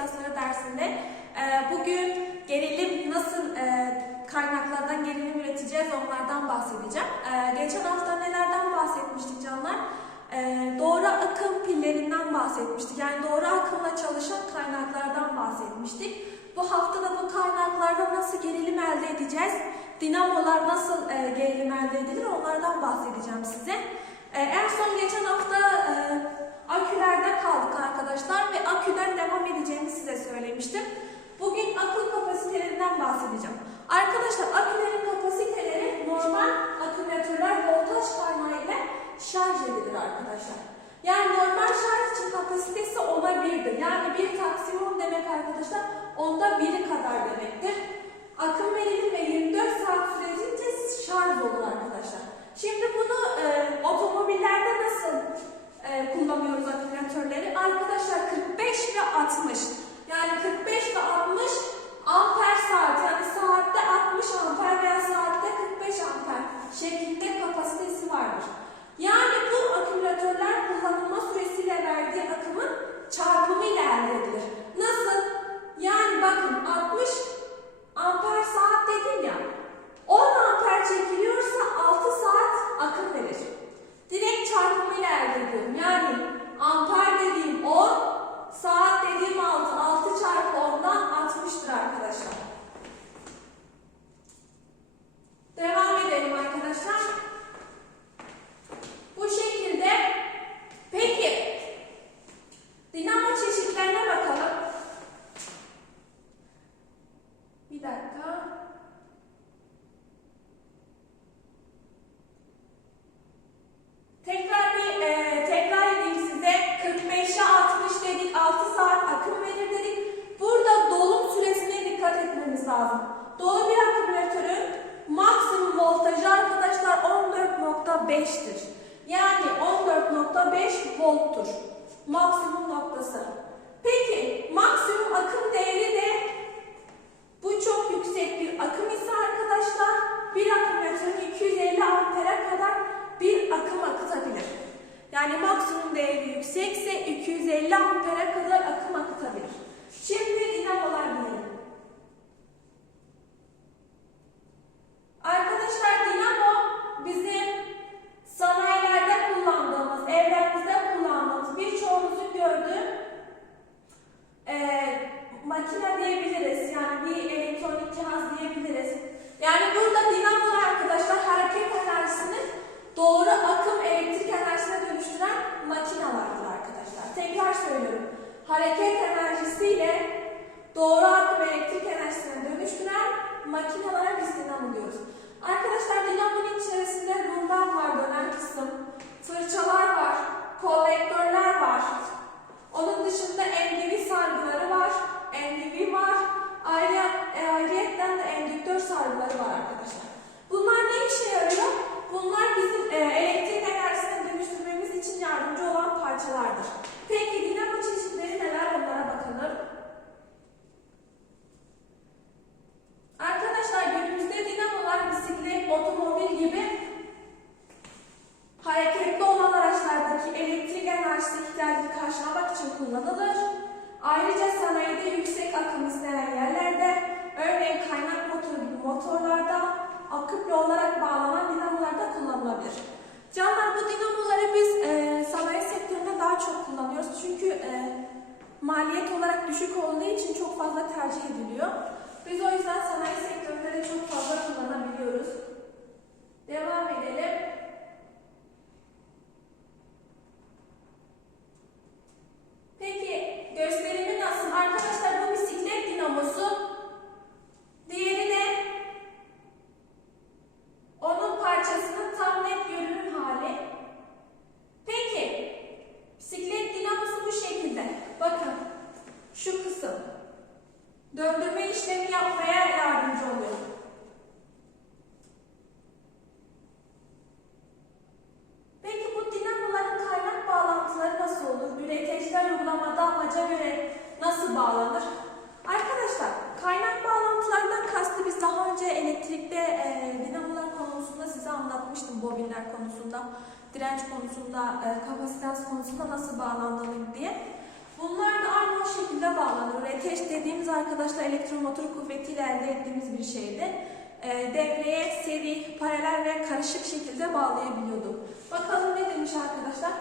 esasları dersinde e, bugün gerilim nasıl e, kaynaklardan gerilim üreteceğiz onlardan bahsedeceğim. E, geçen hafta nelerden bahsetmiştik canlar? E, doğru akım pillerinden bahsetmiştik. Yani doğru akımla çalışan kaynaklardan bahsetmiştik. Bu hafta da bu kaynaklardan nasıl gerilim elde edeceğiz? Dinamolar nasıl e, gerilim elde edilir onlardan bahsedeceğim size. En son geçen hafta e, akülerde kaldık arkadaşlar ve aküden devam edeceğimi size söylemiştim. Bugün akü kapasitelerinden bahsedeceğim. Arkadaşlar akülerin kapasiteleri normal akümülatörler voltaj kaynağı ile şarj edilir arkadaşlar. Yani normal şarj için kapasitesi ona birdir. Yani bir taksimum demek arkadaşlar onda biri kadar demektir. Akım verilir ve 24 saat sürecince şarj olur arkadaşlar. Şimdi bunu e, kullanıyoruz akümülatörleri? Arkadaşlar 45 ve 60. Yani 45 ve 60 amper saat yani saatte 60 amper veya saatte 45 amper şeklinde kapasitesi vardır. Yani bu akümülatörler kullanılma süresiyle verdiği akımın çarpımı ile elde edilir. Nasıl? Yani bakın 60 amper saat dedim ya. 10 amper çekiliyorsa 6 saat akım verir. Direkt çarpımıyla elde ediyorum. Yani amper dediğim 10, saat dediğim 6. 6 çarpı 10'dan 60'tır arkadaşlar. Devam edelim arkadaşlar. Bu şekilde. Peki. Dinamo çeşitlerine bakalım. Bir dakika. Tekrar bir e, tekrar edeyim size. 45'e 60 dedik, 6 saat akım verir dedik. Burada dolum süresine dikkat etmemiz lazım. Dolu bir akümülatörün maksimum voltajı arkadaşlar 14.5'tir. Yani 14.5 volttur. Maksimum noktası. Peki maksimum akım değeri de bu çok yüksek bir akım ise arkadaşlar bir akümülatörün 250 ampere kadar bir akım akıtabilir. Yani maksimum değeri yüksekse 250 ampere kadar akım akıtabilir. Şimdi biz otomobil gibi hareketli olan araçlardaki elektrik enerjisi ihtiyacını karşılamak için kullanılır. Ayrıca sanayide yüksek akım istenen yerlerde, örneğin kaynak motoru gibi motorlarda aküple olarak bağlanan dinamolarda kullanılabilir. Canlar bu dinamoları biz e, sanayi sektöründe daha çok kullanıyoruz. Çünkü e, maliyet olarak düşük olduğu için çok fazla tercih ediliyor. Biz o yüzden sanayi sektöründe de çok fazla kullanabiliyoruz. Devam edelim. Peki gösterimi nasıl? Arkadaşlar bu bisiklet dinamosu. Diğeri de onun parçasının tam net görünüm hali. Peki bisiklet dinamosu bu şekilde. Bakın şu kısım. Döndürme işlemi yapmaya yardımcı oluyor. Peki bu dinamoların kaynak bağlantıları nasıl olur? Üreticiler uygulamada amaca göre nasıl bağlanır? Arkadaşlar kaynak bağlantılarından kastı biz daha elektrikte e, dinamolar konusunda size anlatmıştım bobinler konusunda, direnç konusunda, e, kapasitans konusunda nasıl bağlandığını diye. Bunlar da aynı şekilde bağlanıyor. Reteş dediğimiz arkadaşlar elektromotor kuvvetiyle elde ettiğimiz bir şeydi. Ee, devreye seri, paralel ve karışık şekilde bağlayabiliyorduk. Bakalım ne demiş arkadaşlar?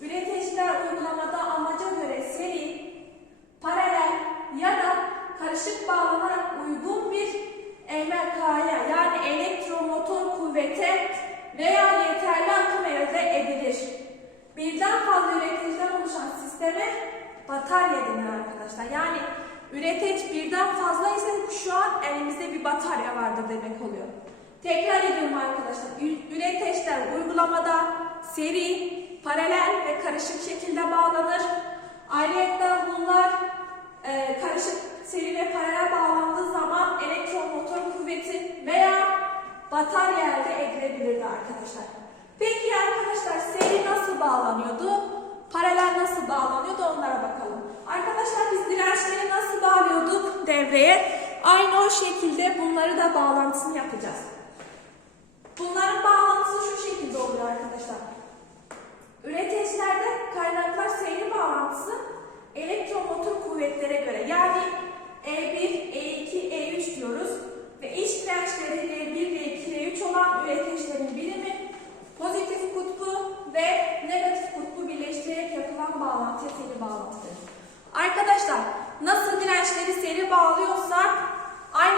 Üreticiler uygulamada amaca göre seri, paralel ya da karışık bağlanarak uygun bir EMK'ya yani elektromotor kuvvete veya yeterli akım elde edilir. Birden fazla üreticiden oluşan sisteme batarya denir arkadaşlar. Yani üretici birden fazla ise şu an elimizde bir batarya vardır demek oluyor. Tekrar ediyorum arkadaşlar. Ü- Üreticiler uygulamada seri, paralel ve karışık şekilde bağlanır. Ayrıca bunlar e, karışık seri ve paralel bağlandığı zaman veya batarya elde edilebilirdi arkadaşlar. Peki arkadaşlar seri nasıl bağlanıyordu? Paralel nasıl bağlanıyordu onlara bakalım. Arkadaşlar biz dirençleri nasıl bağlıyorduk devreye? Aynı o şekilde bunları da bağlantısını yapacağız. Bunların bağlantısı şu şekilde oluyor arkadaşlar. Üreticilerde kaynaklar seri bağlantısı elektromotor kuvvetlere göre yani E1, E2, E3 diyoruz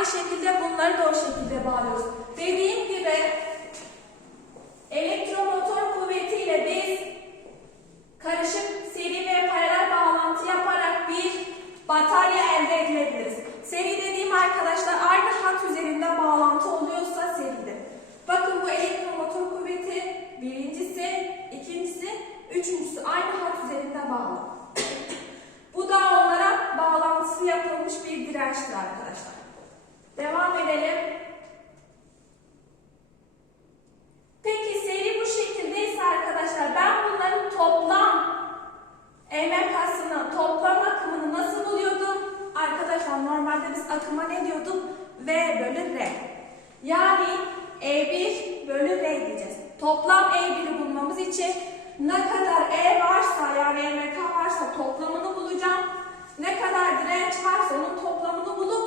aynı şekilde bunları da o şekilde bağlıyoruz. Dediğim gibi elektromotor kuvvetiyle biz karışık seri ve paralel bağlantı yaparak bir batarya elde edilebiliriz. Seri dediğim arkadaşlar aynı hat üzerinde bağlantı oluyorsa seridir. Bakın bu elektromotor kuvveti birincisi, ikincisi, üçüncüsü aynı hat üzerinde bağlı. bu da onlara bağlantısı yapılmış bir dirençtir arkadaşlar. Devam edelim. Peki seri bu şekildeyse arkadaşlar ben bunların toplam EMK'sını, toplam akımını nasıl buluyordum? Arkadaşlar normalde biz akıma ne diyorduk? V bölü R. Yani E1 bölü R diyeceğiz. Toplam E1'i bulmamız için ne kadar E varsa yani EMK varsa toplamını bulacağım. Ne kadar direnç varsa onun toplamını bulup